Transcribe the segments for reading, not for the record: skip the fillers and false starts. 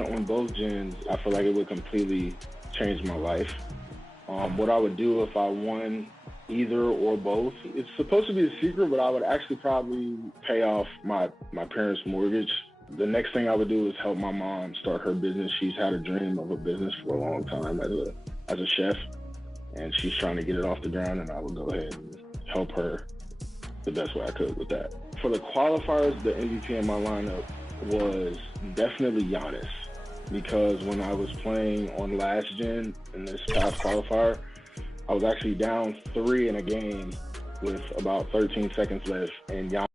On both gens, I feel like it would completely change my life. What I would do if I won either or both, it's supposed to be a secret, but I would actually probably pay off my parents' mortgage. The next thing I would do is help my mom start her business. She's had a dream of a business for a long time as a chef, and she's trying to get it off the ground, and I would go ahead and help her the best way I could with that. For the qualifiers, the MVP in my lineup was definitely Giannis, because when I was playing on last gen in this past qualifier, I was actually down 3 in a game with about 13 seconds left, and Giannis.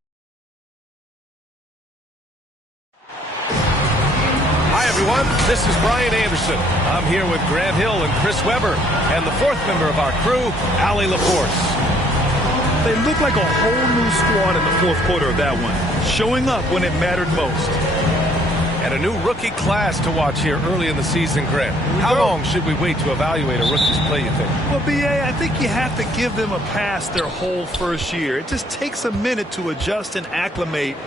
Hi, everyone. This is Brian Anderson. I'm here with Grant Hill and Chris Webber, and the fourth member of our crew, Allie LaForce. They look like a whole new squad in the fourth quarter of that one, showing up when it mattered most. And a new rookie class to watch here early in the season, Grant. How long should we wait to evaluate a rookie's play, you think? Well, B.A., I think you have to give them a pass their whole first year. It just takes a minute to adjust and acclimate,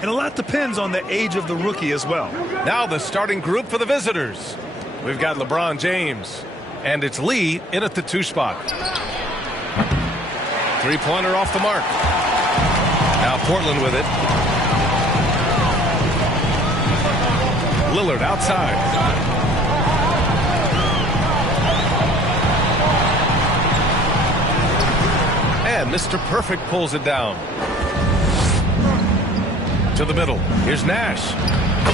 and a lot depends on the age of the rookie as well. Now the starting group for the visitors. We've got LeBron James, and it's Lee in at the 2 spot. Three-pointer off the mark. Now Portland with it. Lillard outside. And Mr. Perfect pulls it down. To the middle. Here's Nash.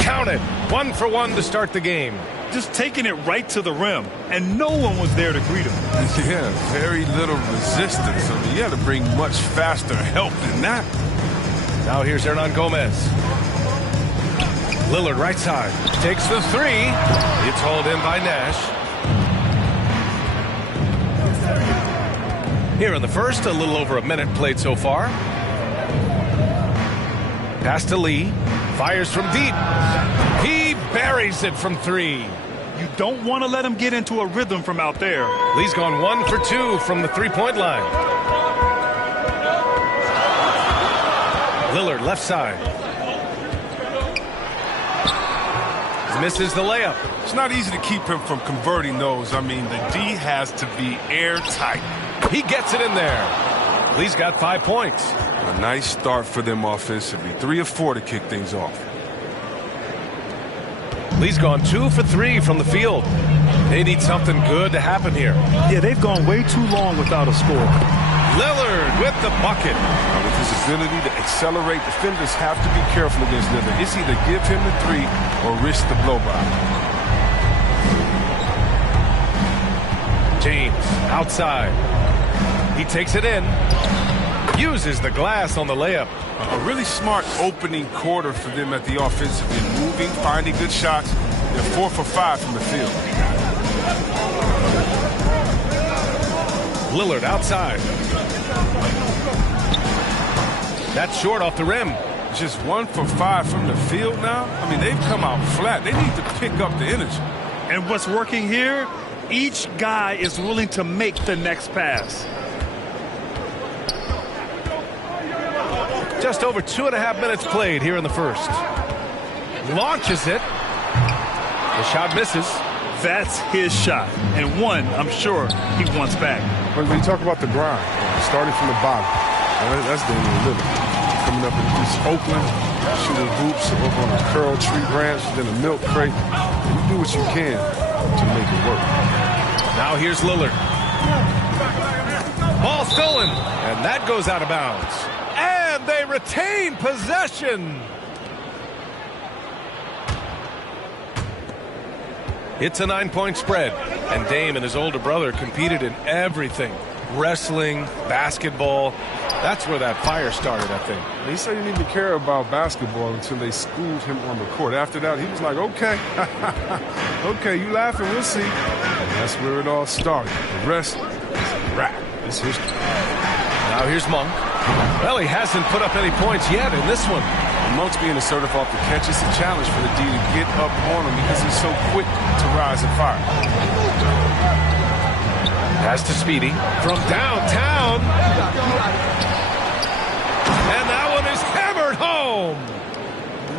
Count it. 1 for 1 to start the game. Just taking it right to the rim, and no one was there to greet him. Yeah, very little resistance. I mean, you had to bring much faster help than that. Now here's Hernan Gomez. Lillard right side. Takes the 3. It's hauled in by Nash. Here in the first, a little over a minute played so far. Pass to Lee. Fires from deep. He buries it from 3. You don't want to let him get into a rhythm from out there. Lee's gone 1 for 2 from the 3-point line. Lillard left side. Misses the layup. It's not easy to keep him from converting those. I mean, the D has to be airtight. He gets it in there. Lee's got 5 points. A nice start for them offensively. 3 of 4 to kick things off. Lee's gone 2 for 3 from the field. They need something good to happen here. Yeah, they've gone way too long without a score. Lillard with the bucket. With his ability to accelerate, defenders have to be careful against Lillard. It's either give him the 3 or risk the blow-by. James outside. He takes it in. Uses the glass on the layup. A really smart opening quarter for them at the offensive end. Moving, finding good shots. They're 4 for 5 from the field. Lillard outside. That's short off the rim. Just 1 for 5 from the field now. I mean, they've come out flat. They need to pick up the energy. And what's working here? Each guy is willing to make the next pass. Just over 2.5 minutes played here in the first. Launches it. The shot misses. That's his shot, and one I'm sure he wants back. When you talk about the grind, starting from the bottom, that's Damian Lillard. Coming up in East Oakland, shooting hoops up on a curl tree branch, then a milk crate. You do what you can to make it work. Now here's Lillard. Ball stolen, and that goes out of bounds. And they retain possession. It's a 9-point spread, and Dame and his older brother competed in everything. Wrestling, basketball. That's where that fire started, I think. He said he didn't even care about basketball until they schooled him on the court. After that, he was like, okay. Okay, you laughing, we'll see. And that's where it all started. The rest is a wrap. It's history. Now here's Monk. Well, he hasn't put up any points yet in this one. Monk's being assertive off the catch. It's a challenge for the D to get up on him because he's so quick to rise and fire. Pass to Speedy from downtown. And that one is hammered home.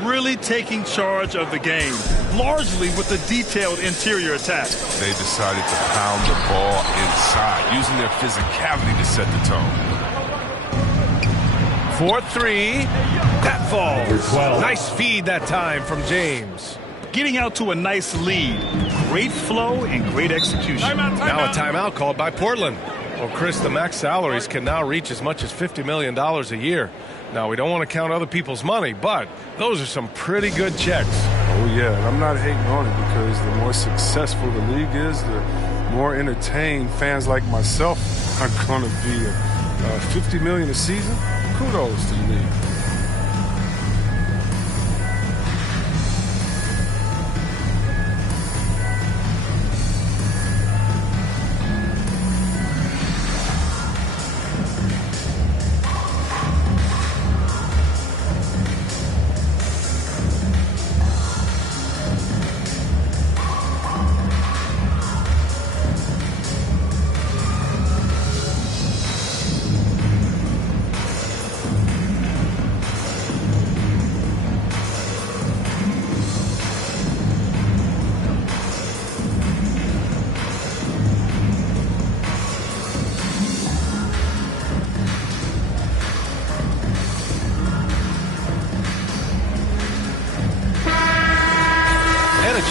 really taking charge of the game, largely with a detailed interior attack. They decided to pound the ball inside, using their physicality to set the tone. 4-3. That falls. Nice feed that time from James. Getting out to a nice lead. Great flow and great execution. Now a timeout called by Portland. Well, Chris, the max salaries can now reach as much as $50 million a year. Now, we don't want to count other people's money, but those are some pretty good checks. Oh, yeah, and I'm not hating on it because the more successful the league is, the more entertained fans like myself are going to be. $50 million a season? Kudos to the league.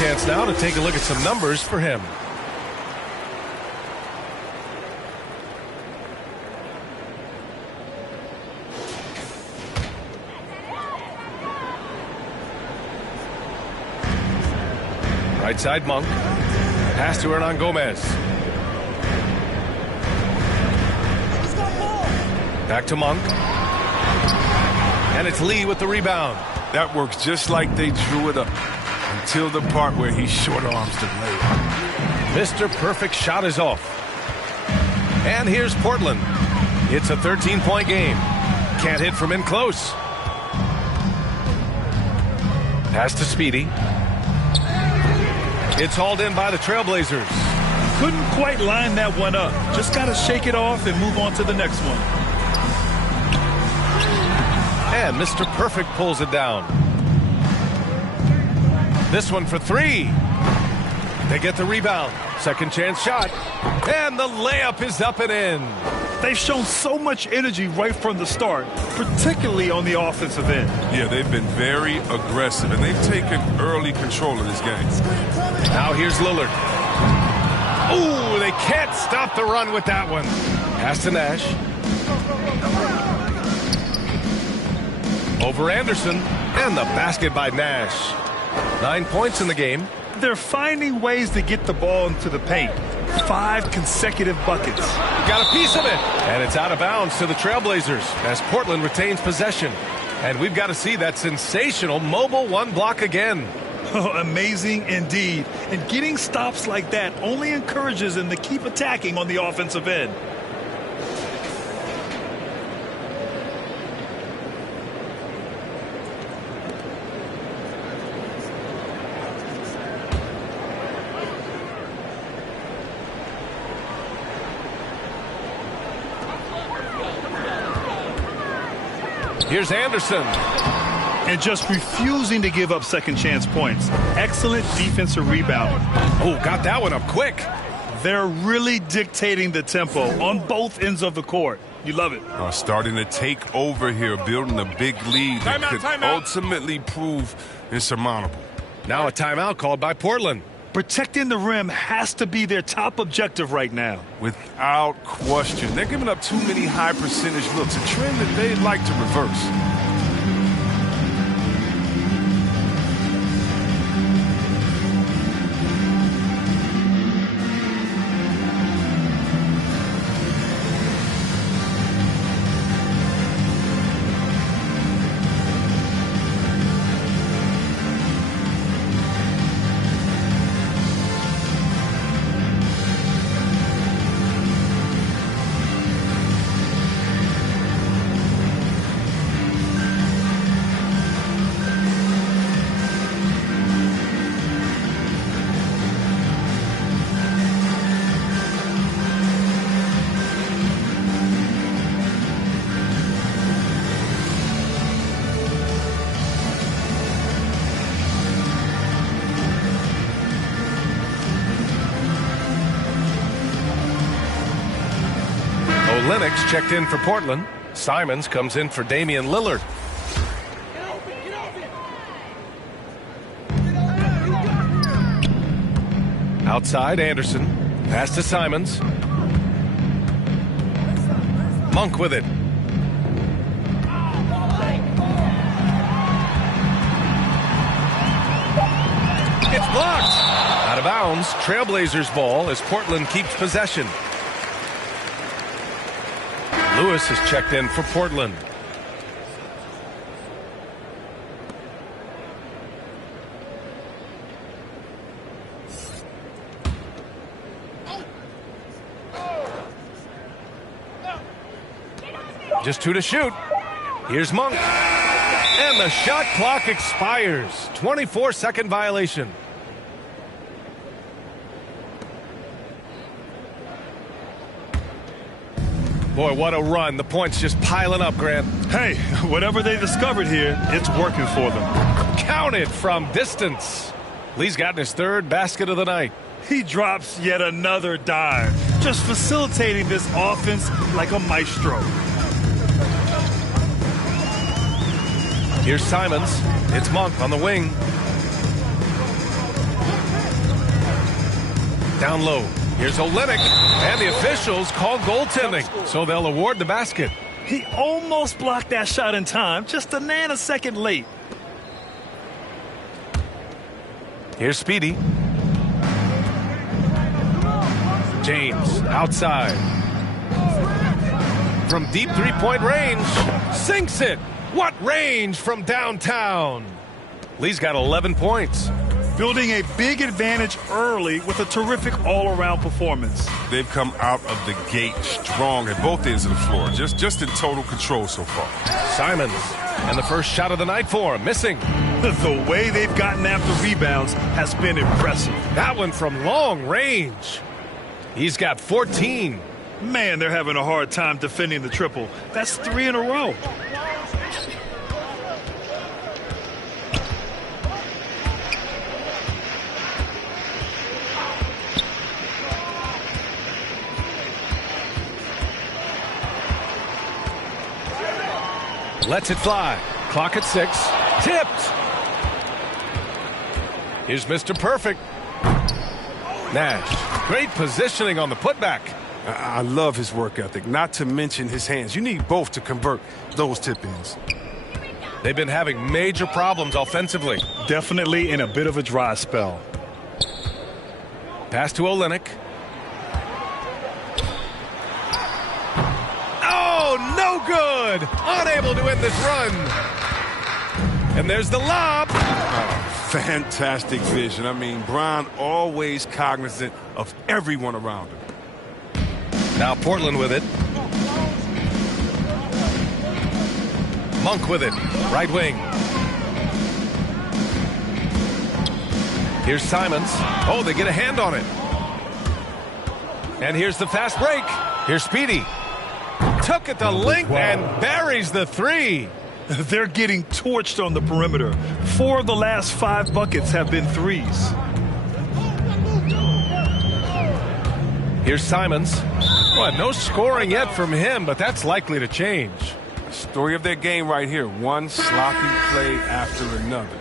Chance now to take a look at some numbers for him. Right side, Monk. Pass to Hernan Gomez. Back to Monk. And it's Lee with the rebound. That works just like they drew it up. Until the part where he short arms the layup. Mr. Perfect shot is off. And here's Portland. It's a 13-point game. Can't hit from in close. Pass to Speedy. It's hauled in by the Trailblazers. Couldn't quite line that one up. Just got to shake it off and move on to the next one. And Mr. Perfect pulls it down. This one for three. They get the rebound. Second chance shot. And the layup is up and in. They've shown so much energy right from the start, particularly on the offensive end. Yeah, they've been very aggressive, and they've taken early control of this game. Now here's Lillard. Ooh, they can't stop the run with that one. Pass to Nash. Over Anderson. And the basket by Nash. 9 points in the game. They're finding ways to get the ball into the paint. 5 consecutive buckets. Got a piece of it. And it's out of bounds to the Trailblazers as Portland retains possession. And we've got to see that sensational mobile one block again. Oh, amazing indeed. And getting stops like that only encourages them to keep attacking on the offensive end. Here's Anderson. And just refusing to give up second chance points. Excellent defensive rebound. Oh, got that one up quick. They're really dictating the tempo on both ends of the court. You love it. Starting to take over here, building a big lead that could ultimately prove insurmountable. Now a timeout called by Portland. Protecting the rim has to be their top objective right now. Without question. They're giving up too many high percentage looks, a trend that they'd like to reverse. Olenek's checked in for Portland. Simons comes in for Damian Lillard. Outside, Anderson. Pass to Simons. Monk with it. It's blocked. Out of bounds. Trailblazers ball as Portland keeps possession. Lewis has checked in for Portland. Just 2 to shoot. Here's Monk. And the shot clock expires. 24-second violation. Boy, what a run. The points just piling up, Grant. Hey, whatever they discovered here, it's working for them. Counted from distance. Lee's gotten his 3rd basket of the night. He drops yet another dime, just facilitating this offense like a maestro. Here's Simons. It's Monk on the wing. Down low. Here's Olynyk. And the officials call goaltending, so they'll award the basket. He almost blocked that shot in time, just a nanosecond late. Here's Speedy. James outside. From deep three-point range. Sinks it. What range from downtown? Lee's got 11 points. Building a big advantage early with a terrific all-around performance. They've come out of the gate strong at both ends of the floor. Just in total control so far. Simons. And the first shot of the night for him. Missing. The way they've gotten after rebounds has been impressive. That one from long range. He's got 14. Man, they're having a hard time defending the triple. That's 3 in a row. Lets it fly. Clock at 6. Tipped. Here's Mr. Perfect. Nash. Great positioning on the putback. I love his work ethic, not to mention his hands. You need both to convert those tip-ins. They've been having major problems offensively. Definitely in a bit of a dry spell. Pass to Olynyk. Oh, no good! Unable to end this run. And there's the lob. Fantastic vision. I mean, Bron always cognizant of everyone around him. Now Portland with it. Monk with it. Right wing. Here's Simons. Oh, they get a hand on it. And here's the fast break. Here's Speedy. Took it to length and buries the 3. They're getting torched on the perimeter. 4 of the last 5 buckets have been 3s. Here's Simons. Well, no scoring yet from him, but that's likely to change. Story of their game right here. One sloppy play after another.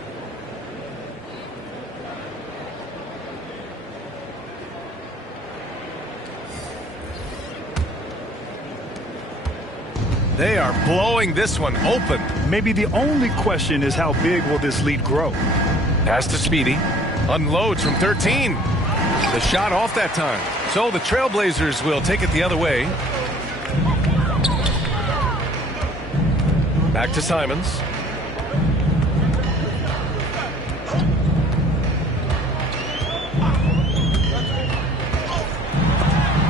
They are blowing this one open. Maybe the only question is how big will this lead grow? Pass to Speedy. Unloads from 13. The shot off that time. So the Trailblazers will take it the other way. Back to Simons.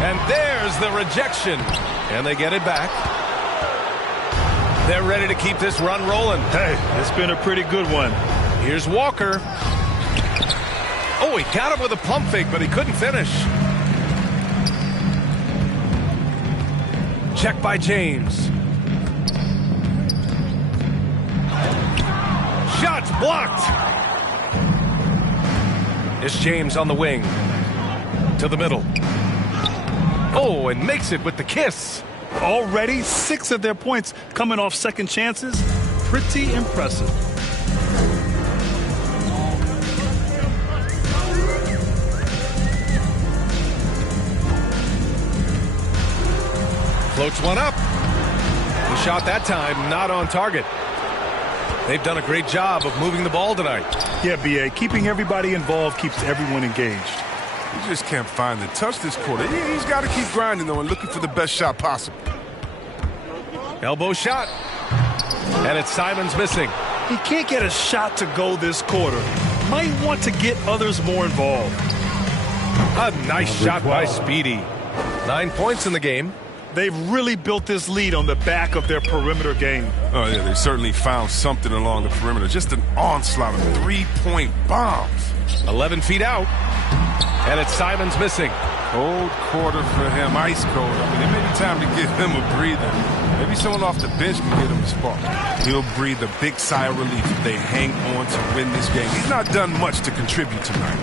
And there's the rejection. And they get it back. They're ready to keep this run rolling. Hey, it's been a pretty good one. Here's Walker. Oh, he got him with a pump fake, but he couldn't finish. Check by James. Shots blocked. It's James on the wing. To the middle. Oh, and makes it with the kiss. Already 6 of their points coming off second chances. Pretty impressive. Floats one up. The shot that time not on target. They've done a great job of moving the ball tonight. Yeah, B.A., keeping everybody involved keeps everyone engaged. He just can't find the touch this quarter. He's got to keep grinding, though, and looking for the best shot possible. Elbow shot. And it's Simons missing. He can't get a shot to go this quarter. Might want to get others more involved. A nice shot by Speedy. 9 points in the game. They've really built this lead on the back of their perimeter game. Oh, yeah, they certainly found something along the perimeter. Just an onslaught of 3-point bombs. 11 feet out. And it's Simons missing. Cold quarter for him, ice cold. I mean, it may be time to give him a breather. Maybe someone off the bench can get him a spark. He'll breathe a big sigh of relief if they hang on to win this game. He's not done much to contribute tonight.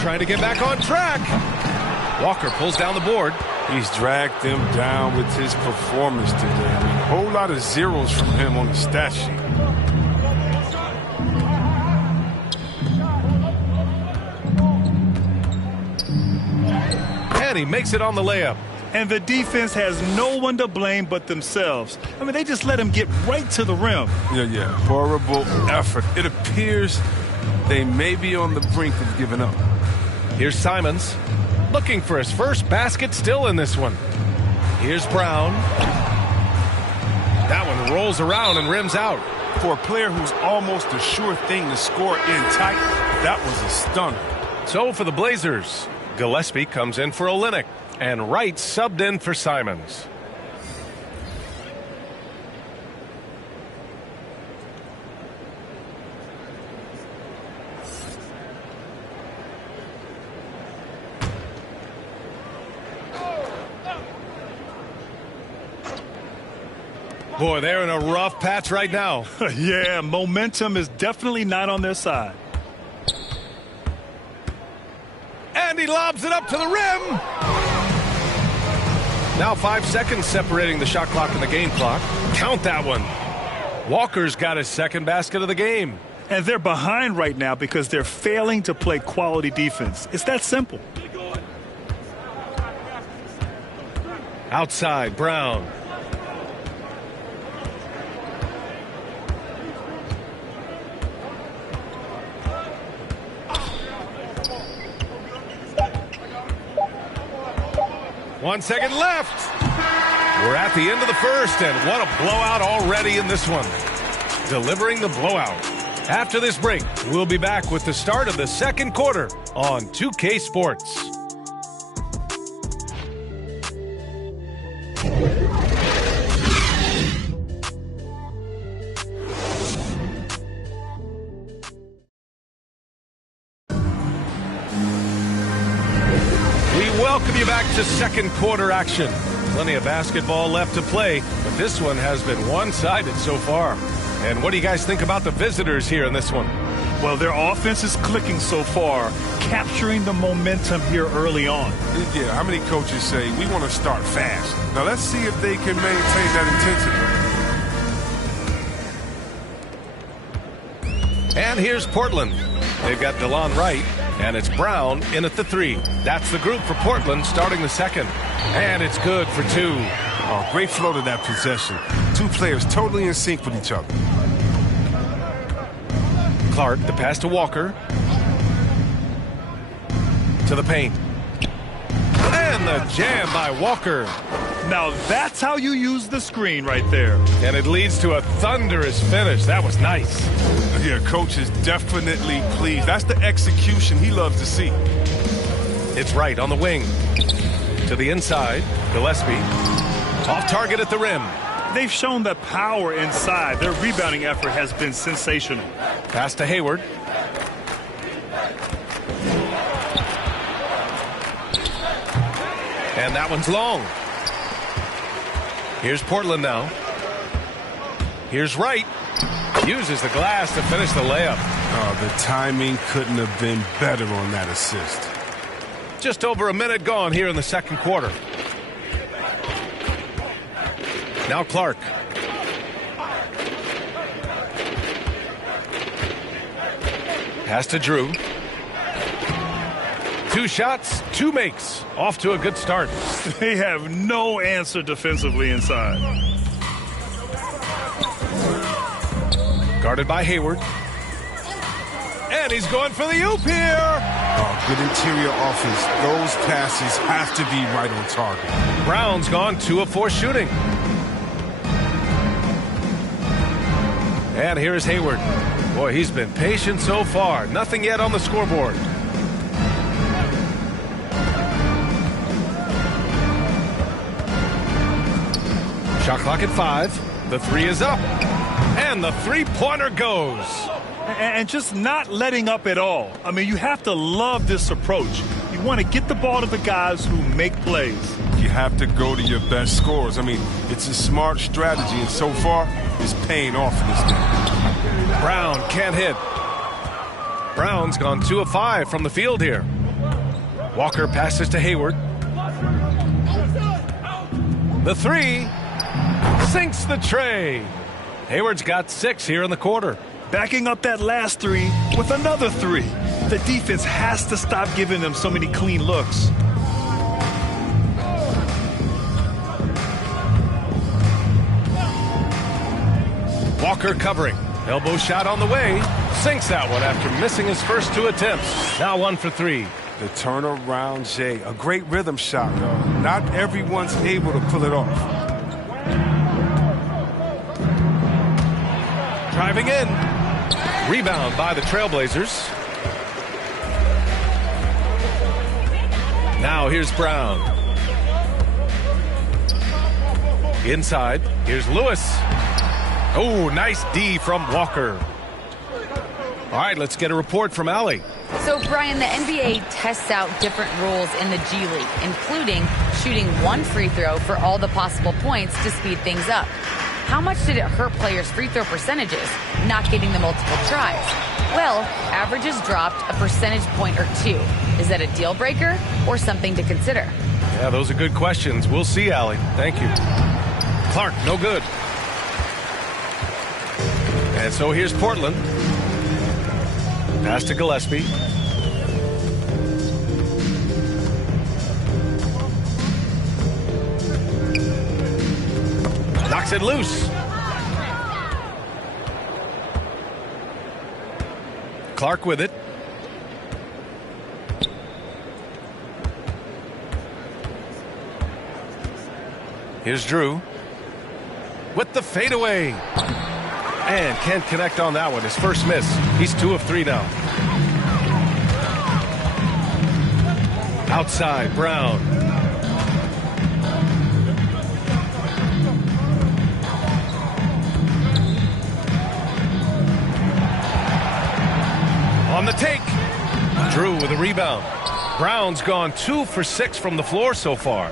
Trying to get back on track. Walker pulls down the board. He's dragged them down with his performance today. I mean, a whole lot of zeros from him on the stat sheet. And he makes it on the layup. And the defense has no one to blame but themselves. I mean, they just let him get right to the rim. Yeah. Horrible effort. It appears they may be on the brink of giving up. Here's Simons. Looking for his first basket still in this one. Here's Brown. That one rolls around and rims out. For a player who's almost a sure thing to score in tight, that was a stunner. So for the Blazers, Gillespie comes in for Olynyk, and Wright subbed in for Simons. Boy, they're in a rough patch right now. Yeah, momentum is definitely not on their side. And he lobs it up to the rim. Now 5 seconds separating the shot clock and the game clock. Count that one. Walker's got his second basket of the game. And they're behind right now because they're failing to play quality defense. It's that simple. Outside, Brown. One second left. We're at the end of the first, and what a blowout already in this one. Delivering the blowout. After this break, we'll be back with the start of the second quarter on 2K Sports. Welcome you back to second quarter action. Plenty of basketball left to play, but this one has been one-sided so far. And what do you guys think about the visitors here in this one? Well, their offense is clicking so far, capturing the momentum here early on. Yeah, how many coaches say, we want to start fast? Now let's see if they can maintain that intensity. And here's Portland. They've got DeLon Wright, and it's Brown in at the 3. That's the group for Portland starting the second. And it's good for 2. Oh, great flow to that possession. Two players totally in sync with each other. Clark, the pass to Walker. To the paint. And the jam by Walker. Now that's how you use the screen right there. And it leads to a thunderous finish. That was nice. Yeah, coach is definitely pleased. That's the execution he loves to see. It's Wright on the wing. To the inside. Gillespie. Off target at the rim. They've shown the power inside. Their rebounding effort has been sensational. Pass to Hayward. And that one's long. Here's Portland now. Here's Wright. Uses the glass to finish the layup. Oh, the timing couldn't have been better on that assist. Just over a minute gone here in the second quarter. Now Clark. Pass to Drew. 2 shots, 2 makes. Off to a good start. They have no answer defensively inside. Guarded by Hayward. And he's going for the oop here. Oh, good interior offense. Those passes have to be right on target. Brown's gone 2 of 4 shooting. And here's Hayward. Boy, he's been patient so far. Nothing yet on the scoreboard. Shot clock at 5. The 3 is up. And the three-pointer goes. And just not letting up at all. I mean, you have to love this approach. You want to get the ball to the guys who make plays. You have to go to your best scorers. I mean, it's a smart strategy, and so far, it's paying off in this game. Brown can't hit. Brown's gone 2 of 5 from the field here. Walker passes to Hayward. The 3 sinks the tray. Hayward's got 6 here in the quarter. Backing up that last 3 with another 3. The defense has to stop giving them so many clean looks. Walker covering. Elbow shot on the way. Sinks that one after missing his first 2 attempts. Now 1 for 3. The turnaround Jay. A great rhythm shot, though. Not everyone's able to pull it off. Driving in. Rebound by the Trailblazers. Now here's Brown. Inside. Here's Lewis. Oh, nice D from Walker. All right, let's get a report from Allie. So, Brian, the NBA tests out different rules in the G League, including shooting 1 free throw for all the possible points to speed things up. How much did it hurt players' free throw percentages, not getting the multiple tries? Well, averages dropped a percentage point or 2. Is that a deal breaker or something to consider? Yeah, those are good questions. We'll see, Allie. Thank you. Clark, no good. And so here's Portland. Pass to Gillespie. Knocks it loose. Clark with it. Here's Drew with the fadeaway. And can't connect on that one. His first miss. He's 2 of 3 now. Outside, Brown. On the take. Drew with a rebound. Brown's gone 2 for 6 from the floor so far.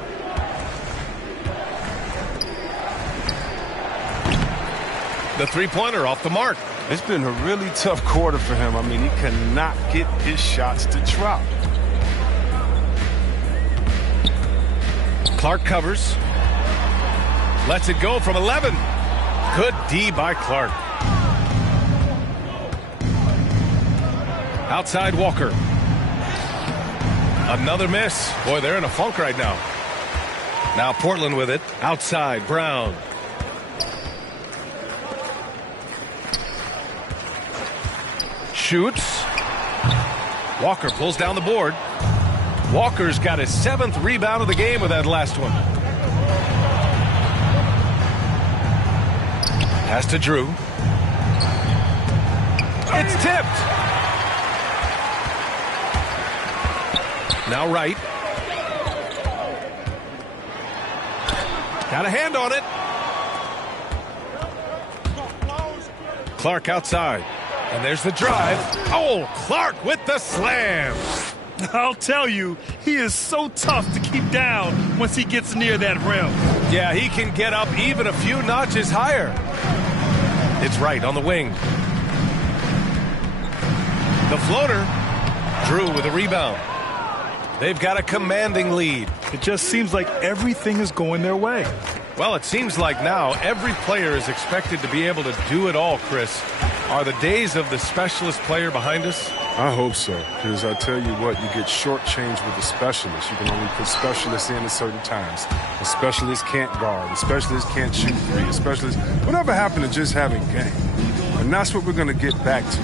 The three-pointer off the mark. It's been a really tough quarter for him. I mean, he cannot get his shots to drop. Clark covers. Lets it go from 11. Good D by Clark. Outside Walker. Another miss. Boy, they're in a funk right now. Now Portland with it. Outside Brown. Shoots. Walker pulls down the board. Walker's got his 7th rebound of the game with that last one. Pass to Drew. It's tipped. Now Wright. Got a hand on it. Clark outside. And there's the drive. Oh, Clark with the slam. I'll tell you, he is so tough to keep down once he gets near that rim. Yeah, he can get up even a few notches higher. It's Wright on the wing. The floater. Drew with a rebound. They've got a commanding lead. It just seems like everything is going their way. Well, it seems like now every player is expected to be able to do it all, Chris. Are the days of the specialist player behind us? I hope so, because I tell you what, you get shortchanged with the specialists. You can only put specialists in at certain times. A specialist can't guard. A specialist can't shoot three. A specialist... Whatever happened to just having game? And that's what we're going to get back to.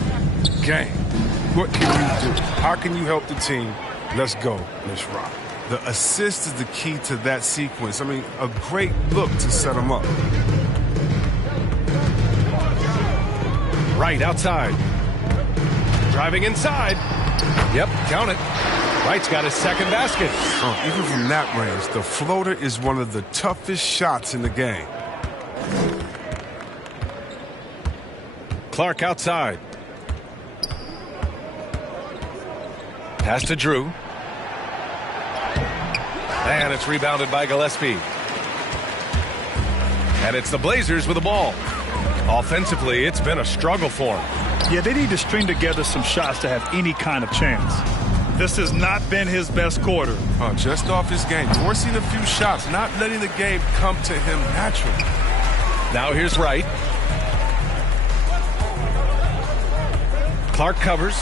Game. What can you do? How can you help the team? Let's go. Let's rock. The assist is the key to that sequence. I mean, a great look to set them up. Right outside. Driving inside. Yep, count it. Wright's got his second basket. Even from that range, the floater is one of the toughest shots in the game. Clark outside. Pass to Drew. And it's rebounded by Gillespie. And it's the Blazers with the ball. Offensively, it's been a struggle for them. Yeah, they need to string together some shots to have any kind of chance. This has not been his best quarter. Just off his game. Forcing a few shots, not letting the game come to him naturally. Now here's Wright. Clark covers.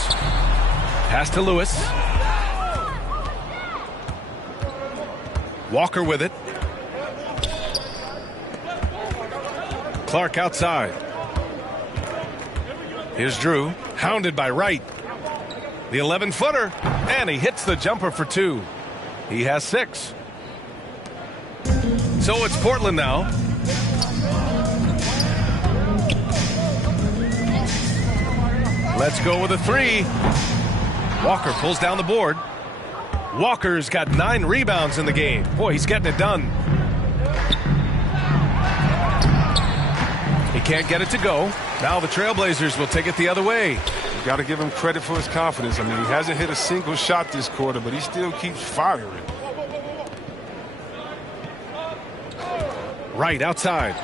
Pass to Lewis. Walker with it. Clark outside. Here's Drew, hounded by Wright. The 11-footer, and he hits the jumper for two. He has 6. So it's Portland now. Let's go with a 3. Walker pulls down the board. Walker's got 9 rebounds in the game. Boy, he's getting it done. He can't get it to go. Now the Trailblazers will take it the other way. You got to give him credit for his confidence. I mean, he hasn't hit a single shot this quarter, but he still keeps firing. Right outside.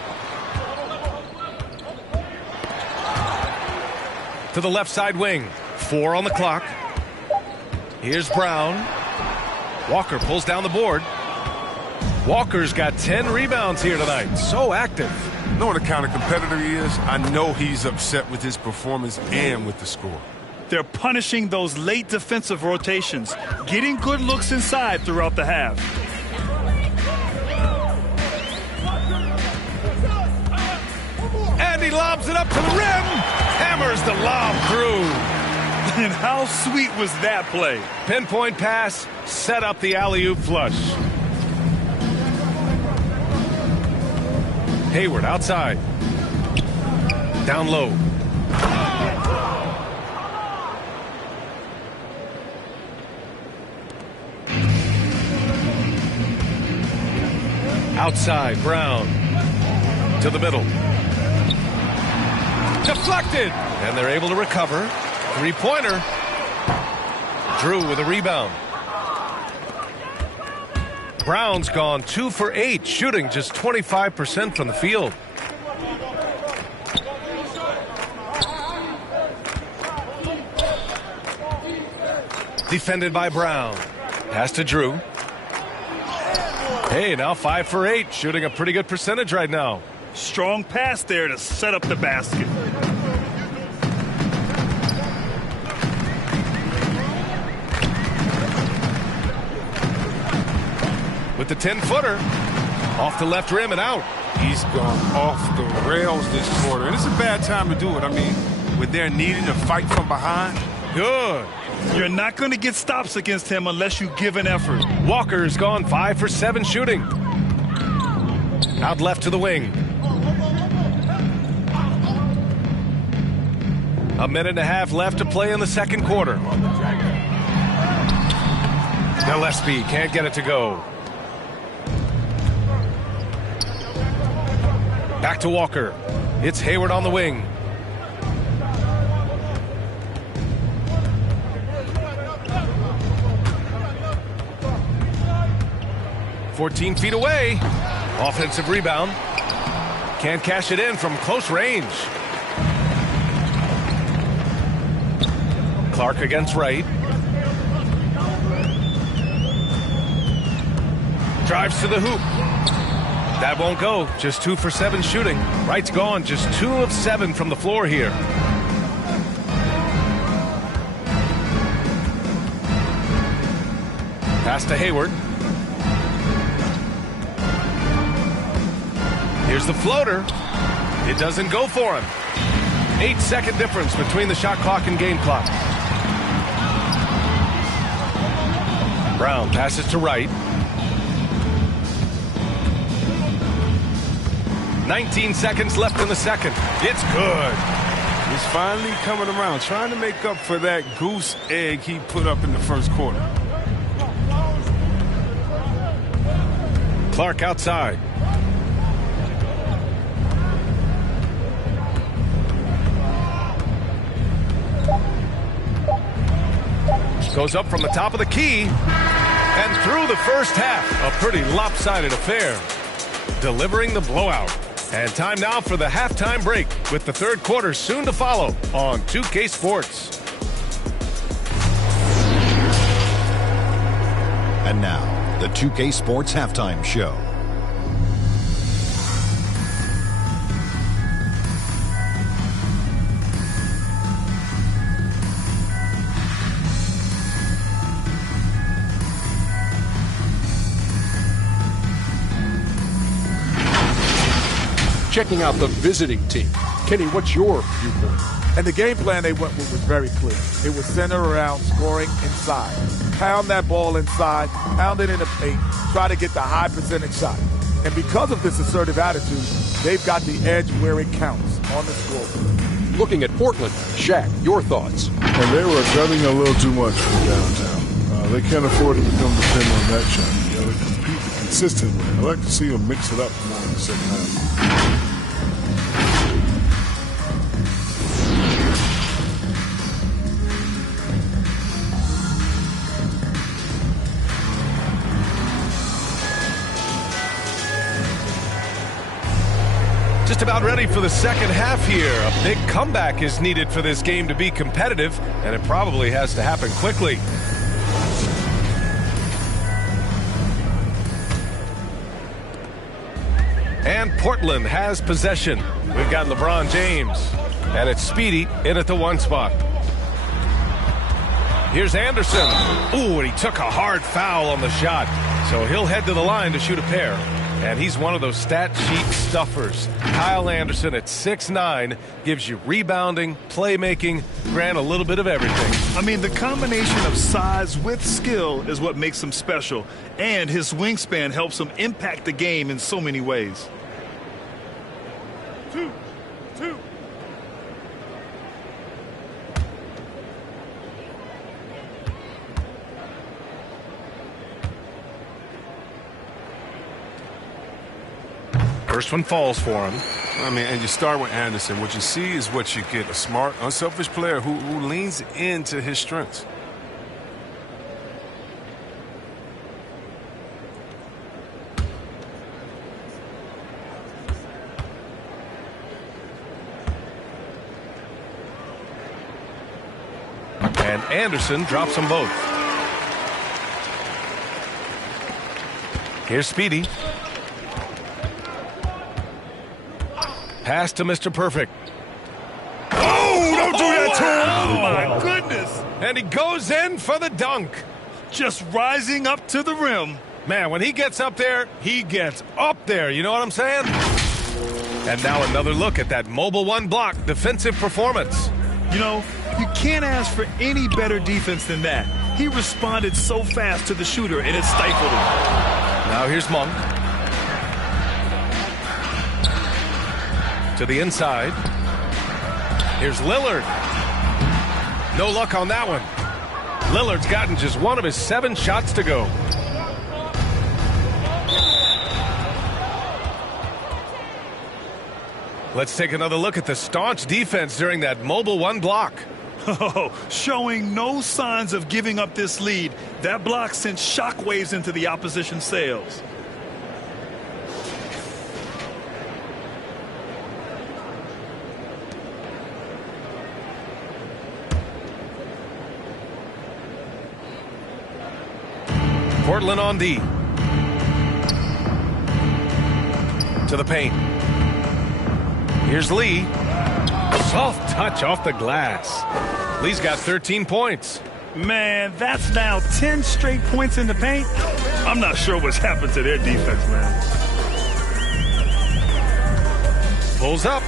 To the left side wing. 4 on the clock. Here's Brown. Walker pulls down the board. Walker's got 10 rebounds here tonight. So active. You know what the kind of competitor he is? I know he's upset with his performance and with the score. They're punishing those late defensive rotations, getting good looks inside throughout the half. And he lobs it up to the rim. Hammers the lob through. And how sweet was that play? Pinpoint pass, set up the alley-oop flush. Hayward outside. Down low. Outside, Brown. To the middle. Deflected. And they're able to recover. 3-pointer. Drew with a rebound. Brown's gone 2 for 8, shooting just 25% from the field. Defended by Brown. Pass to Drew. Hey, now 5 for 8, shooting a pretty good percentage right now. Strong pass there to set up the basket. With the 10-footer, off the left rim and out. He's gone off the rails this quarter, and it's a bad time to do it. I mean, when they're needing to fight from behind. Good. You're not going to get stops against him unless you give an effort. Walker's gone 5 for 7 shooting. Out left to the wing. A minute and a half left to play in the second quarter. Gillespie can't get it to go. Back to Walker. It's Hayward on the wing. "14 feet away. Offensive rebound. Can't cash it in from close range. Clark against Wright. Drives to the hoop. That won't go. Just 2 for 7 shooting. Wright's gone. Just 2 of 7 from the floor here. Pass to Hayward. Here's the floater. It doesn't go for him. 8-second difference between the shot clock and game clock. Brown passes to Wright. 19 seconds left in the second. It's good. He's finally coming around, trying to make up for that goose egg he put up in the first quarter. Clark outside. Goes up from the top of the key and through the first half. A pretty lopsided affair. Delivering the blowout. And time now for the halftime break with the third quarter soon to follow on 2K Sports. And now, the 2K Sports Halftime Show. Checking out the visiting team. Kenny, what's your viewpoint? And the game plan they went with was very clear. It was centered around scoring inside. Pound that ball inside, pound it in the paint, try to get the high percentage shot. And because of this assertive attitude, they've got the edge where it counts on the scoreboard. Looking at Portland, Shaq, your thoughts? And they were gunning a little too much from downtown. They can't afford to become dependent on that shot. You got to compete consistently. I like to see them mix it up more in the second half. Just about ready for the second half here. A big comeback is needed for this game to be competitive, and it probably has to happen quickly. And Portland has possession. We've got LeBron James, and it's Speedy in at the 1 spot. Here's Anderson. Ooh, and he took a hard foul on the shot, so he'll head to the line to shoot a pair. And he's one of those stat sheet stuffers. Kyle Anderson at 6'9", gives you rebounding, playmaking, grant a little bit of everything. I mean, the combination of size with skill is what makes him special. And his wingspan helps him impact the game in so many ways. Two. First one falls for him. I mean, and you start with Anderson. What you see is what you get. A smart, unselfish player who leans into his strengths. And Anderson drops them both. Here's Speedy. Pass to Mr. Perfect. Oh, don't do that to him. Oh, my goodness. And he goes in for the dunk. Just rising up to the rim. Man, when he gets up there, he gets up there. You know what I'm saying? And now another look at that mobile 1 block defensive performance. You know, you can't ask for any better defense than that. He responded so fast to the shooter, and it stifled him. Now here's Monk. To the inside. Here's Lillard. No luck on that one. Lillard's gotten just 1 of his 7 shots to go. Let's take another look at the staunch defense during that mobile 1 block. Oh, showing no signs of giving up this lead. That block sent shockwaves into the opposition sails. Portland on D. To the paint. Here's Lee. Soft touch off the glass. Lee's got 13 points. Man, that's now 10 straight points in the paint. I'm not sure what's happened to their defense, man. Pulls up.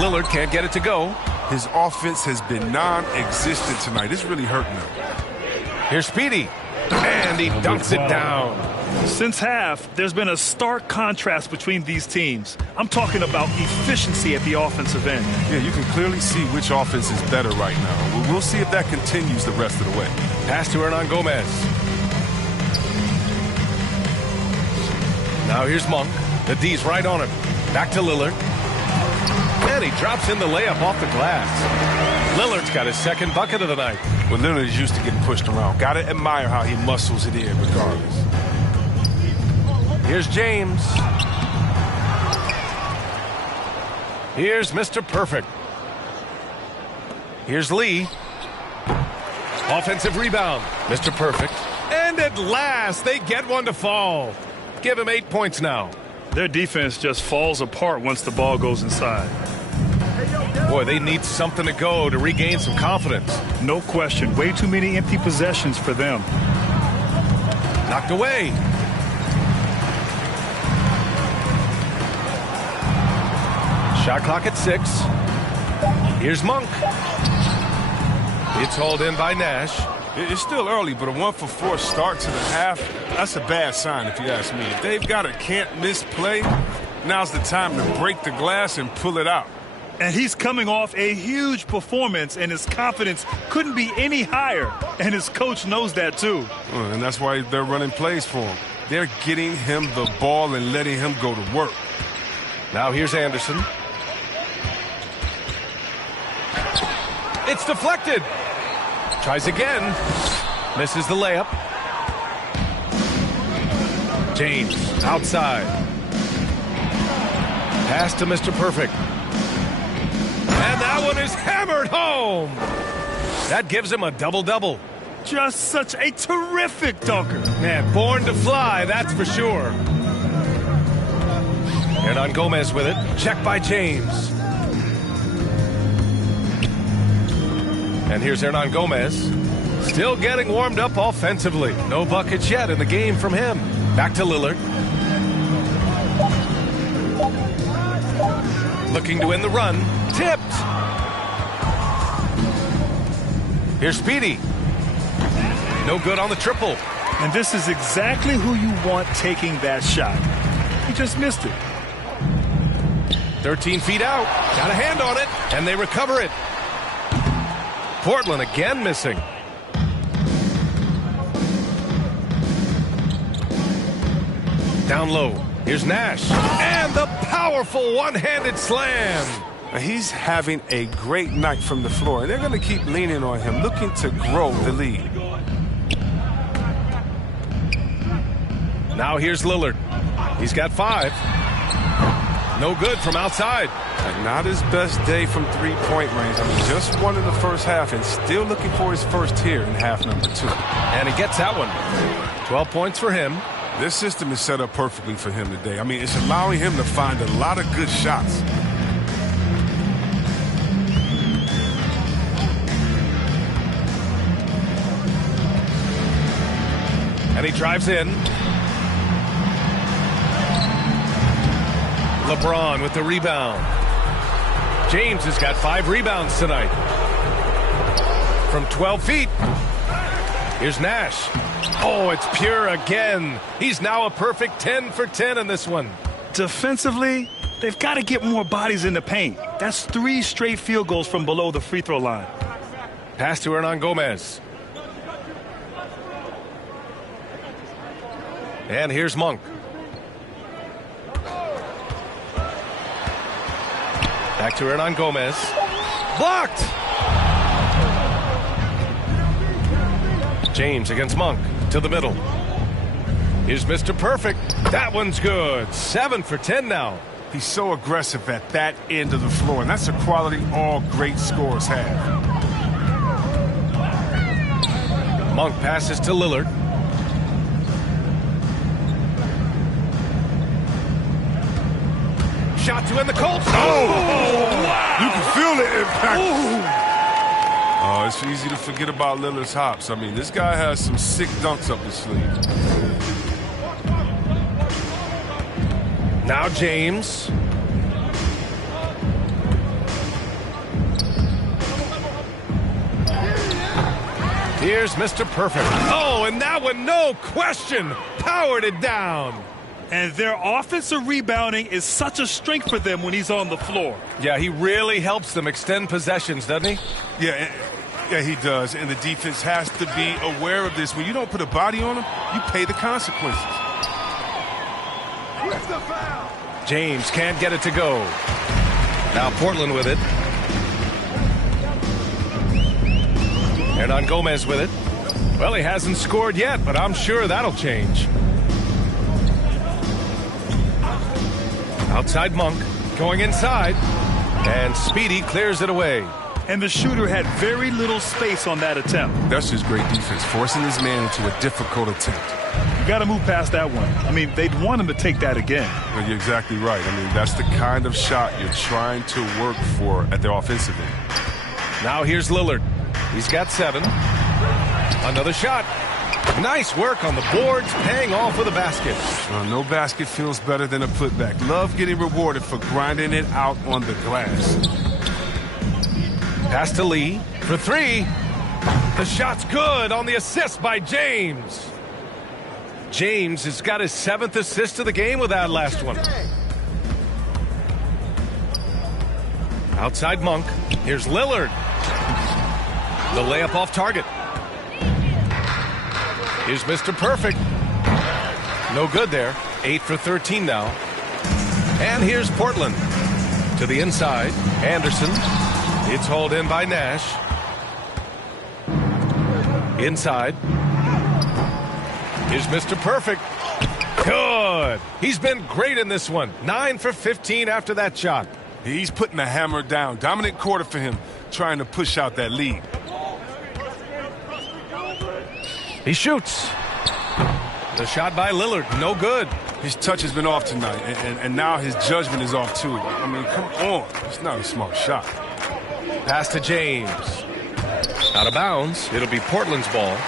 Lillard can't get it to go. His offense has been non-existent tonight. It's really hurting him. Here's Speedy. And he dunks it down. Since half, there's been a stark contrast between these teams. I'm talking about efficiency at the offensive end. Yeah, you can clearly see which offense is better right now. We'll see if that continues the rest of the way. Pass to Hernangomez. Now here's Monk. The D's right on him. Back to Lillard. And he drops in the layup off the glass. Lillard's got his second bucket of the night. Well, Lillard is used to getting pushed around. Got to admire how he muscles it in regardless. Here's James. Here's Mr. Perfect. Here's Lee. Offensive rebound. Mr. Perfect. And at last, they get one to fall. Give him 8 points now. Their defense just falls apart once the ball goes inside. Boy, they need something to go to regain some confidence. No question. Way too many empty possessions for them. Knocked away. Shot clock at 6. Here's Monk. It's hauled in by Nash. It's still early, but a 1-for-4 start to the half, that's a bad sign if you ask me. If they've got a can't-miss play, now's the time to break the glass and pull it out. And he's coming off a huge performance, and his confidence couldn't be any higher. And his coach knows that, too. And that's why they're running plays for him. They're getting him the ball and letting him go to work. Now here's Anderson. It's deflected. Tries again. Misses the layup. James outside. Pass to Mr. Perfect. And that one is hammered home. That gives him a double-double. Just such a terrific dunker. Man, born to fly, that's for sure. Hernangomez with it. Check by James. And here's Hernangomez. Still getting warmed up offensively. No buckets yet in the game from him. Back to Lillard. Looking to win the run. Tipped. Here's Speedy. No good on the triple. And this is exactly who you want taking that shot. He just missed it. 13 feet out. Got a hand on it. And they recover it. Portland again missing. Down low. Here's Nash. And the powerful one-handed slam. He's having a great night from the floor, and they're going to keep leaning on him, looking to grow the lead. Now here's Lillard. He's got 5. No good from outside. And not his best day from three-point range. I mean, just won in the first half and still looking for his first here in half number 2. And he gets that one. 12 points for him. This system is set up perfectly for him today. I mean, it's allowing him to find a lot of good shots. And he drives in. LeBron with the rebound. James has got 5 rebounds tonight. From 12 feet. Here's Nash. Oh, it's pure again. He's now a perfect 10 for 10 in this one. Defensively, they've got to get more bodies in the paint. That's 3 straight field goals from below the free throw line. Pass to Hernangomez. And here's Monk. Back to Hernangomez. Blocked! James against Monk. To the middle. Here's Mr. Perfect. That one's good. 7 for 10 now. He's so aggressive at that end of the floor, and that's a quality all great scorers have. Monk passes to Lillard. shot to end the Colts. Oh, wow. You can feel the impact. Oh, it's easy to forget about Lillard's hops. I mean, this guy has some sick dunks up his sleeve. Now James. Here's Mr. Perfect. Oh, and that one, no question, powered it down. And their offensive rebounding is such a strength for them when he's on the floor. Yeah, he really helps them extend possessions, doesn't he? Yeah, he does. And the defense has to be aware of this. When you don't put a body on them, you pay the consequences. James can't get it to go. Now Portland with it. Hernan Gomez with it. Well, he hasn't scored yet, but I'm sure that'll change. Outside Monk, going inside, and Speedy clears it away. And the shooter had very little space on that attempt. That's just great defense, forcing his man into a difficult attempt. You got to move past that one. I mean, they'd want him to take that again. Well, you're exactly right. I mean, that's the kind of shot you're trying to work for at their offensive end. Now here's Lillard. He's got 7. Another shot. Nice work on the boards, paying off with a basket. No basket feels better than a putback. Love getting rewarded for grinding it out on the glass. Pass to Lee for 3. The shot's good on the assist by James. James has got his 7th assist of the game with that last one. Outside Monk. Here's Lillard. The layup off target. Here's Mr. Perfect. No good there. 8 for 13 now. And here's Portland. To the inside. Anderson. It's hauled in by Nash. Inside. Here's Mr. Perfect. Good. He's been great in this one. 9 for 15 after that shot. He's putting the hammer down. Dominant quarter for him, trying to push out that lead. He shoots. The shot by Lillard, no good. His touch has been off tonight, and now his judgment is off too. I mean, come on. It's not a smart shot. Pass to James. Out of bounds. It'll be Portland's ball.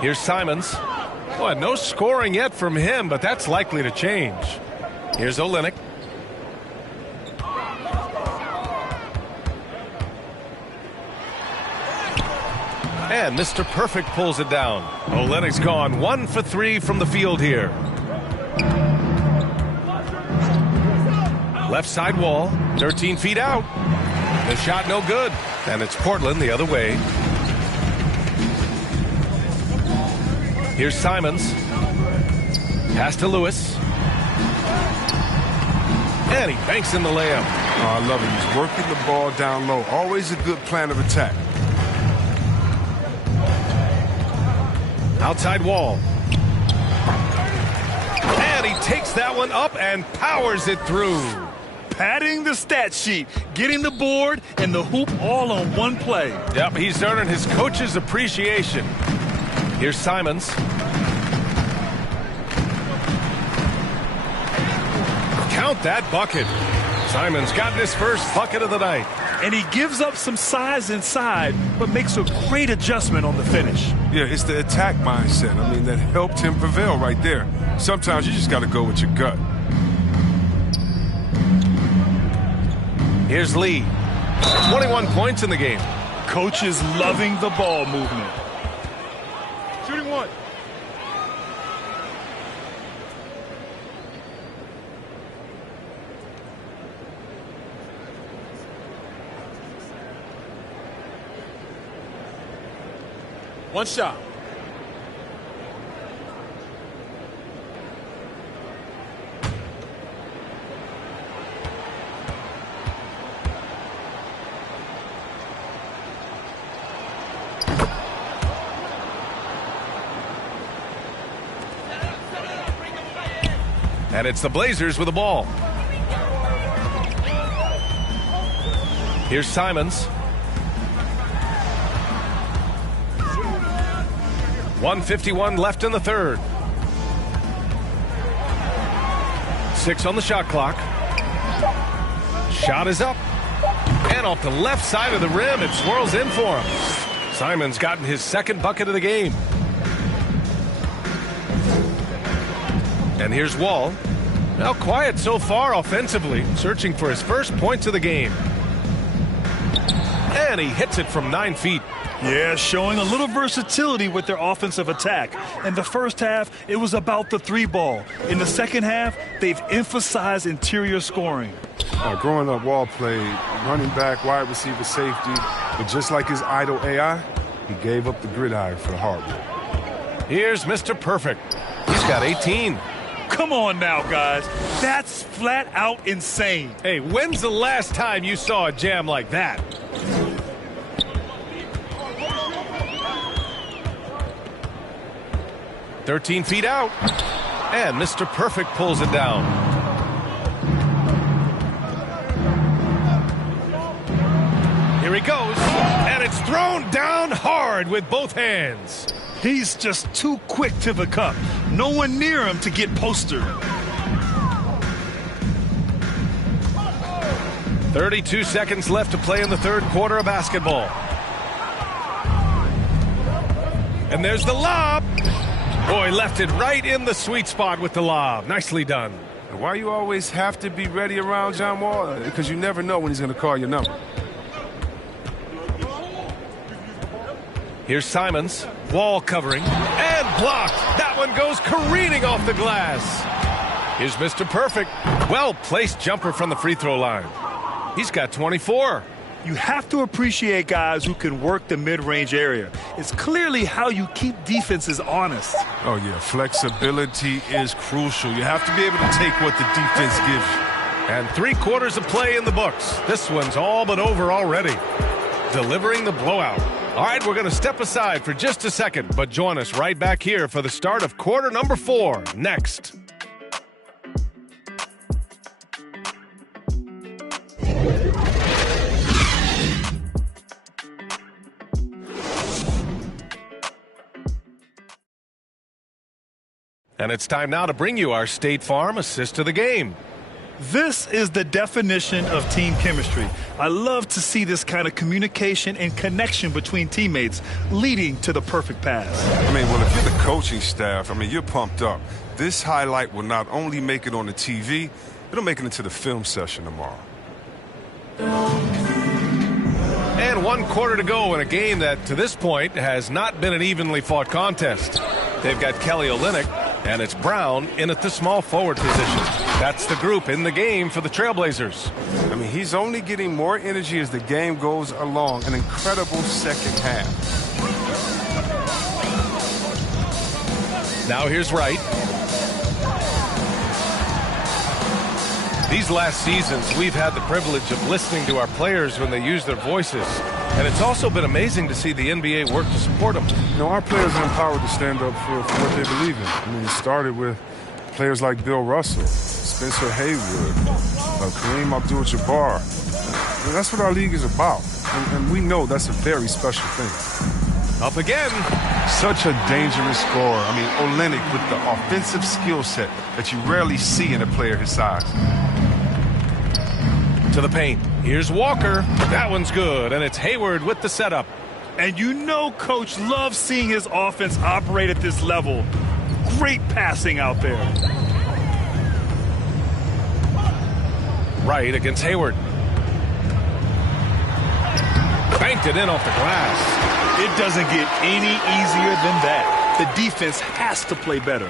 Here's Simons. Well, no scoring yet from him, but that's likely to change. Here's Olynyk. And Mr. Perfect pulls it down. Olynyk's gone 1 for 3 from the field here. Left side wall, 13 feet out. The shot no good. And it's Portland the other way. Here's Simons. Pass to Lewis. And he banks in the layup. Oh, I love it. He's working the ball down low. Always a good plan of attack. Outside wall. And he takes that one up and powers it through. Padding the stat sheet, getting the board and the hoop all on one play. Yep, he's earning his coach's appreciation. Here's Simons. Count that bucket. Simons got his first bucket of the night. And he gives up some size inside, but makes a great adjustment on the finish. Yeah, it's the attack mindset. I mean, that helped him prevail right there. Sometimes you just got to go with your gut. Here's Lee. 21 points in the game. Coach is loving the ball movement. Shooting one. One shot. And it's the Blazers with the ball. Here's Simons. 1:51 left in the third. 6 on the shot clock. Shot is up. And off the left side of the rim, it swirls in for him. Simons gotten his second bucket of the game. And here's Wall. Now quiet so far offensively, searching for his first points of the game. And he hits it from 9 feet. Yeah, showing a little versatility with their offensive attack. In the first half, it was about the 3-ball. In the second half, they've emphasized interior scoring. Growing up, Wall played running back, wide receiver, safety. But just like his idol AI, he gave up the gridiron for the hard work. Here's Mr. Perfect. He's got 18. Come on now, guys. That's flat out insane. Hey, when's the last time you saw a jam like that? "13 feet out." And Mr. Perfect pulls it down. Here he goes. And it's thrown down hard with both hands. He's just too quick to the cup. No one near him to get postered. 32 seconds left to play in the third quarter of basketball. And there's the lob. Boy, left it right in the sweet spot with the lob. Nicely done. Why you always have to be ready around John Wall? Because you never know when he's going to call your number. Here's Simons. Wall covering. And blocked. That one goes careening off the glass. Here's Mr. Perfect. Well-placed jumper from the free throw line. He's got 24. You have to appreciate guys who can work the mid-range area. It's clearly how you keep defenses honest. Oh, yeah. Flexibility is crucial. You have to be able to take what the defense gives you. And 3 quarters of play in the books. This one's all but over already. Delivering the blowout. All right, we're going to step aside for just a second, but join us right back here for the start of quarter number 4 next. And it's time now to bring you our State Farm assist of the game. This is the definition of team chemistry. I love to see this kind of communication and connection between teammates leading to the perfect pass. I mean, well, if you're the coaching staff, I mean, you're pumped up. This highlight will not only make it on the TV, it'll make it into the film session tomorrow. And 1 quarter to go in a game that, to this point, has not been an evenly fought contest. They've got Kelly Olynyk, and it's Brown in at the small forward position. That's the group in the game for the Trailblazers. I mean, he's only getting more energy as the game goes along. An incredible second half. Now here's Wright. These last seasons, we've had the privilege of listening to our players when they use their voices. And it's also been amazing to see the NBA work to support them. You know, our players are empowered to stand up for what they believe in. I mean, it started with players like Bill Russell, Spencer Haywood, Kareem Abdul-Jabbar. I mean, that's what our league is about. And we know that's a very special thing. Up again. Such a dangerous scorer. I mean, Olynyk with the offensive skill set that you rarely see in a player his size. To the paint. Here's Walker. That one's good, and it's Hayward with the setup. And you know Coach loves seeing his offense operate at this level. Great passing out there. Wright against Hayward. Banked it in off the glass. It doesn't get any easier than that. The defense has to play better.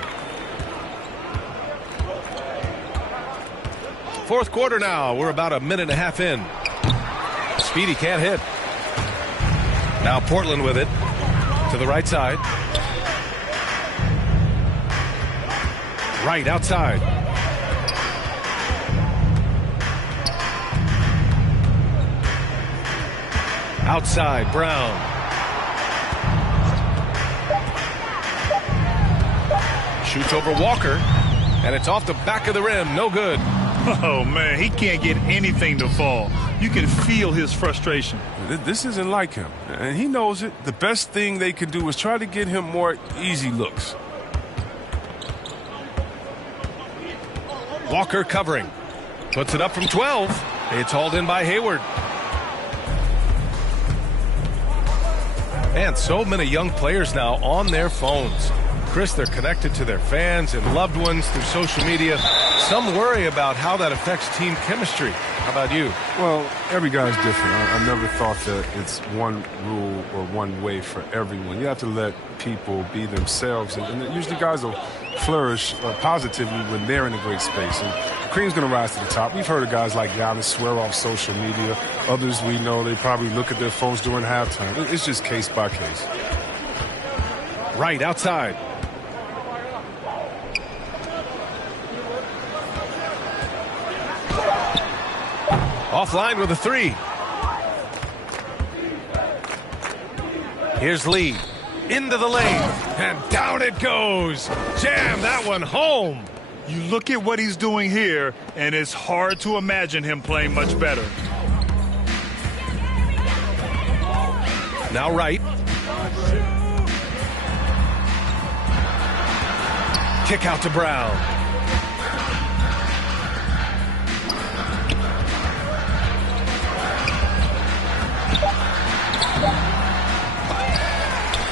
Fourth quarter now. We're about a minute and a half in. Speedy can't hit. Now Portland with it. To the right side. Right outside. Outside, Brown. Shoots over Walker. And it's off the back of the rim. No good. Oh, man, he can't get anything to fall. You can feel his frustration. This isn't like him, and he knows it. The best thing they can do is try to get him more easy looks. Walker covering. Puts it up from 12. It's hauled in by Hayward. And so many young players now on their phones. Chris, they're connected to their fans and loved ones through social media. Some worry about how that affects team chemistry. How about you? Well, every guy's different. I never thought that it's one rule or one way for everyone. You have to let people be themselves. And usually guys will flourish positively when they're in a great space. And Kareem's going to rise to the top. We've heard of guys like Giannis swear off social media. Others we know, they probably look at their phones during halftime. It's just case by case. Right outside. Offline with a three. Here's Lee. Into the lane. And down it goes. Jam that one home. You look at what he's doing here, and it's hard to imagine him playing much better. Now right. Kick out to Brown.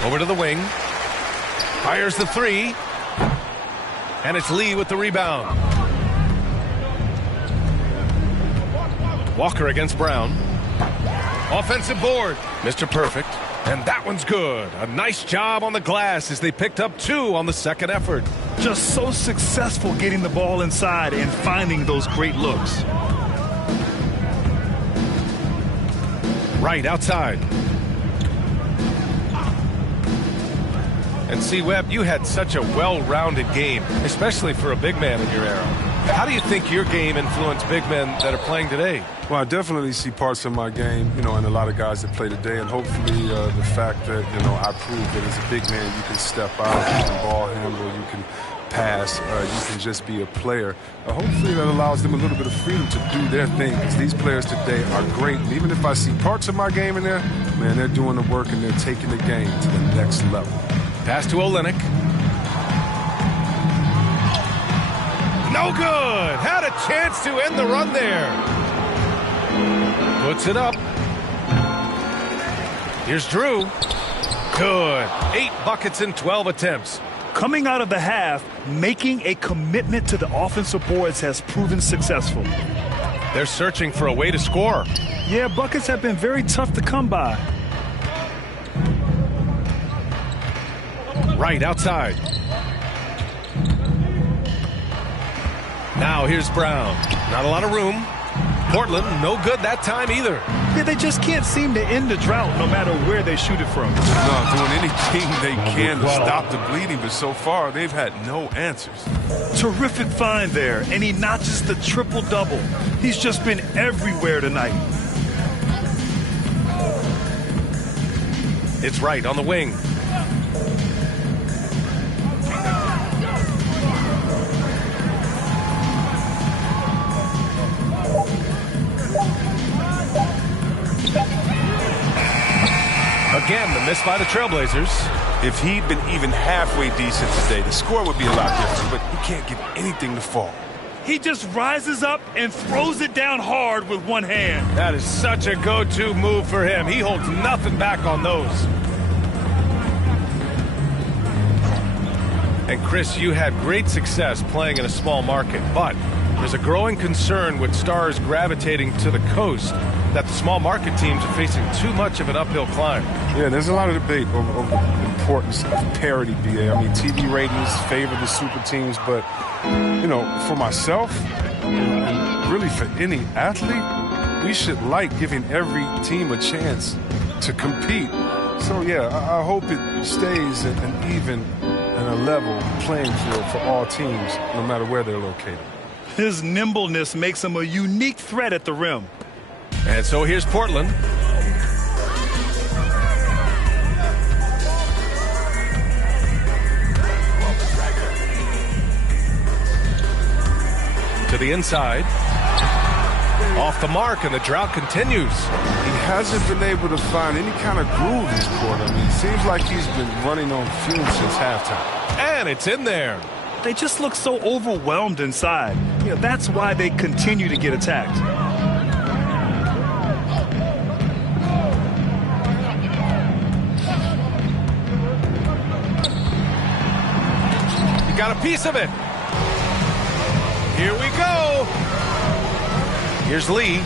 Over to the wing. Fires the three. And it's Lee with the rebound. Walker against Brown. Offensive board. Mr. Perfect. And that one's good. A nice job on the glass as they picked up 2 on the second effort. Just so successful getting the ball inside and finding those great looks. Right outside. And see, Webb, you had such a well-rounded game, especially for a big man in your era. How do you think your game influenced big men that are playing today? Well, I definitely see parts of my game, in a lot of guys that play today, and hopefully the fact that, I prove that as a big man you can step out, you can ball handle, you can pass, you can just be a player. Hopefully that allows them a little bit of freedom to do their thing, because these players today are great. And even if I see parts of my game in there, man, they're doing the work and they're taking the game to the next level. Pass to Olynyk. No good. Had a chance to end the run there. Puts it up. Here's Drew. Good. 8 buckets in 12 attempts. Coming out of the half, making a commitment to the offensive boards has proven successful. They're searching for a way to score. Yeah, buckets have been very tough to come by. Right outside. Now here's Brown. Not a lot of room. Portland, no good that time either. Yeah, they just can't seem to end the drought no matter where they shoot it from. No, doing anything they can to stop the bleeding, but so far they've had no answers. Terrific find there, and he notches the triple-double. He's just been everywhere tonight. It's right on the wing. Again, the miss by the Trailblazers. If he'd been even halfway decent today, the score would be a lot different, but he can't get anything to fall. He just rises up and throws it down hard with one hand. That is such a go-to move for him. He holds nothing back on those. And Chris, you had great success playing in a small market, but there's a growing concern with stars gravitating to the coast that the small market teams are facing too much of an uphill climb. Yeah, there's a lot of debate over the importance of parity, BA. I mean, TV ratings favor the super teams, but, for myself, and really for any athlete, we should like giving every team a chance to compete. So, yeah, I hope it stays an even and a level playing field for all teams, no matter where they're located. His nimbleness makes him a unique threat at the rim. And so here's Portland. to the inside. Off the mark, and the drought continues. He hasn't been able to find any kind of groove this quarter. I mean, it seems like he's been running on fumes since halftime. And it's in there. They just look so overwhelmed inside. You know, that's why they continue to get attacked. He got a piece of it. Here we go. Here's Lee.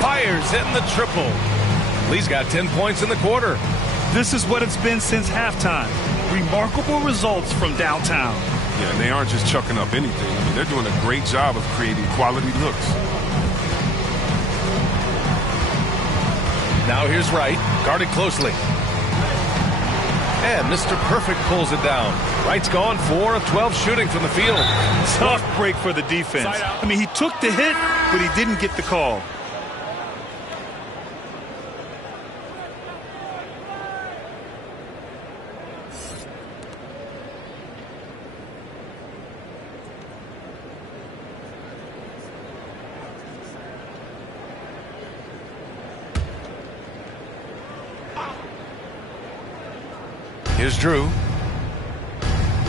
Fires in the triple. Lee's got 10 points in the quarter. This is what it's been since halftime. Remarkable results from downtown. Yeah, and they aren't just chucking up anything. I mean, they're doing a great job of creating quality looks. Now here's Wright, guarded closely. And Mr. Perfect pulls it down. Wright's gone 4 of 12 shooting from the field. Tough break for the defense. I mean, he took the hit, but he didn't get the call. Here's Drew.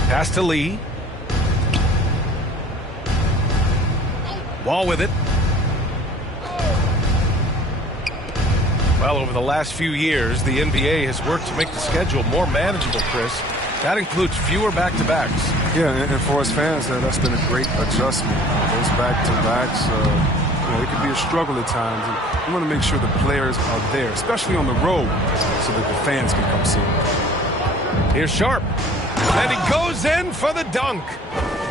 Pass to Lee. Wall with it. Well, over the last few years, the NBA has worked to make the schedule more manageable, Chris. That includes fewer back-to-backs. Yeah, and for us fans, that's been a great adjustment. Those back-to-backs, it can be a struggle at times. And we want to make sure the players are there, especially on the road, so that the fans can come see them. Here's Sharp. And he goes in for the dunk.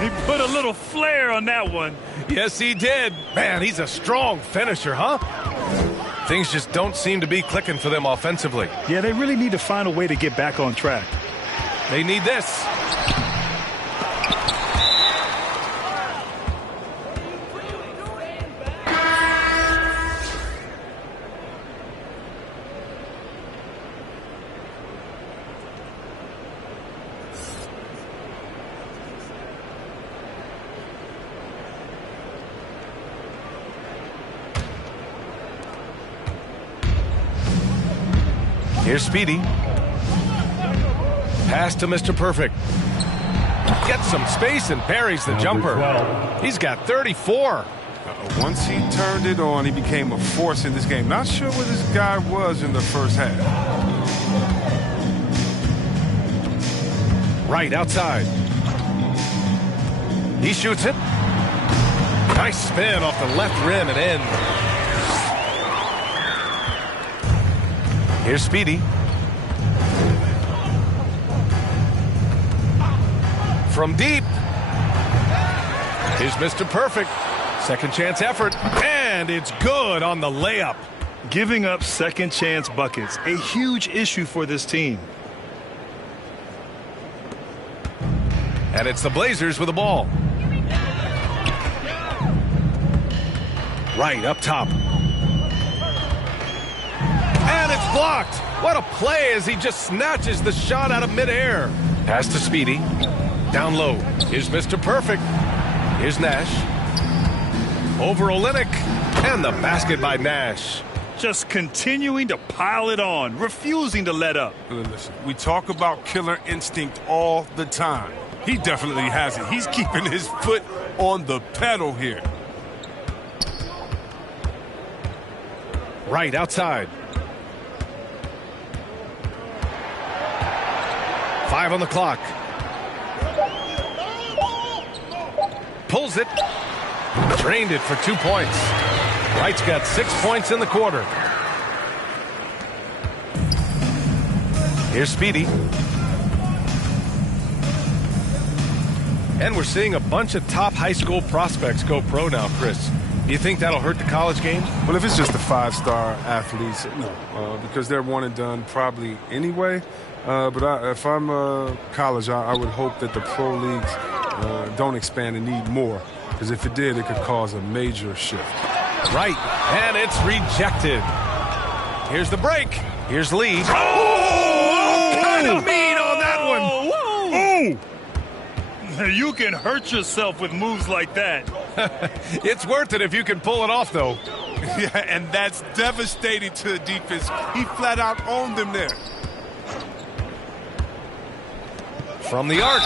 He put a little flair on that one. Yes, he did. Man, he's a strong finisher, huh? Things just don't seem to be clicking for them offensively. Yeah, they really need to find a way to get back on track. They need this. Here's Speedy. Pass to Mr. Perfect. Gets some space and parries the jumper. 12. He's got 34. Once he turned it on, he became a force in this game. Not sure where this guy was in the first half. Right outside. He shoots it. Nice spin off the left rim and in. Here's Speedy. From deep. Here's Mr. Perfect. Second chance effort. And it's good on the layup. Giving up second chance buckets. A huge issue for this team. And it's the Blazers with the ball. Right up top. And it's blocked. What a play as he just snatches the shot out of midair. Pass to Speedy. Down low. Here's Mr. Perfect. Here's Nash. Over Olynyk. And the basket by Nash. Just continuing to pile it on. Refusing to let up. Listen, we talk about killer instinct all the time. He definitely has it. He's keeping his foot on the pedal here. Right outside. 5 on the clock. Pulls it. Drained it for 2 points. Wright's got 6 points in the quarter. Here's Speedy. And we're seeing a bunch of top high school prospects go pro now, Chris. Do you think that'll hurt the college game? Well, if it's just the 5-star athletes, no. Because they're one and done probably anyway. But if I'm college, I would hope that the pro leagues don't expand and need more. Because if it did, it could cause a major shift. Right. And it's rejected. Here's the break. Here's Lee. Oh! Kind of mean on that one. Whoa. You can hurt yourself with moves like that. It's worth it if you can pull it off, though. Yeah, and that's devastating to the defense. He flat out owned them there. From the arc.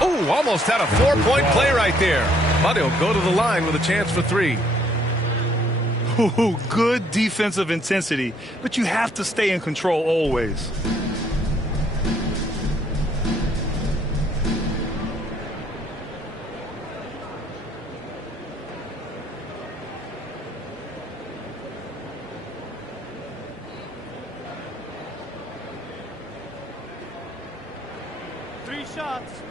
Oh, almost had a 4-point play right there. But he'll go to the line with a chance for 3. Ooh, good defensive intensity, but you have to stay in control always. Shots.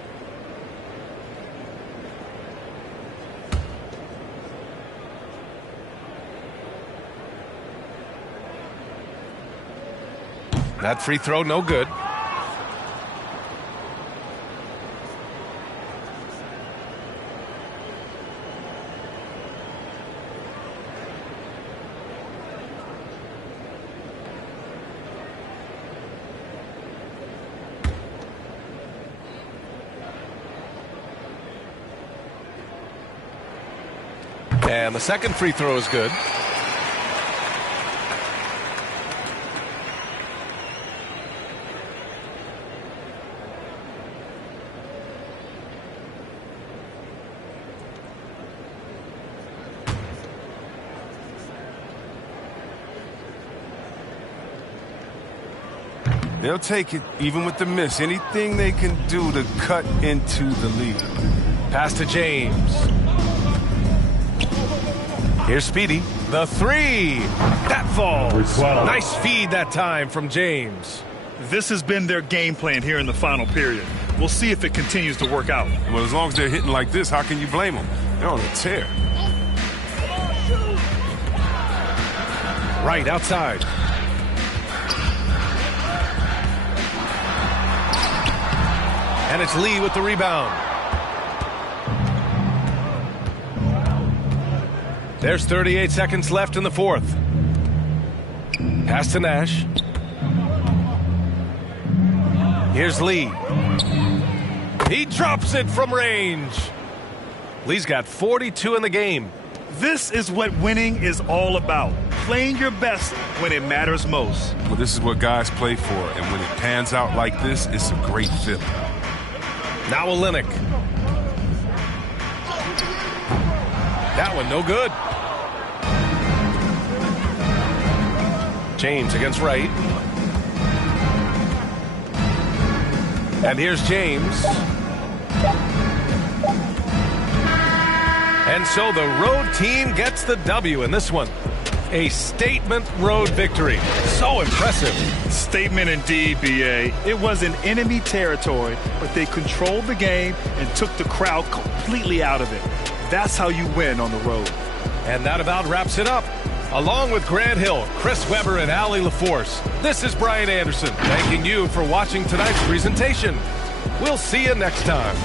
That free throw, no good. And the second free throw is good. They'll take it, even with the miss. Anything they can do to cut into the lead. Pass to James. Here's Speedy. The 3. That falls. Nice feed that time from James. This has been their game plan here in the final period. We'll see if it continues to work out. Well, as long as they're hitting like this, how can you blame them? They're on a tear. Right outside. And it's Lee with the rebound. There's 38 seconds left in the fourth. Pass to Nash. Here's Lee. He drops it from range. Lee's got 42 in the game. This is what winning is all about. Playing your best when it matters most. Well, this is what guys play for, and when it pans out like this, it's a great feeling. Now Olynyk. That one no good. James against Wright. And here's James. And so the road team gets the W in this one. A statement road victory. So impressive. Statement indeed, B.A. It was in enemy territory, but they controlled the game and took the crowd completely out of it. That's how you win on the road. And that about wraps it up. Along with Grant Hill, Chris Webber, and Allie LaForce, this is Brian Anderson thanking you for watching tonight's presentation. We'll see you next time.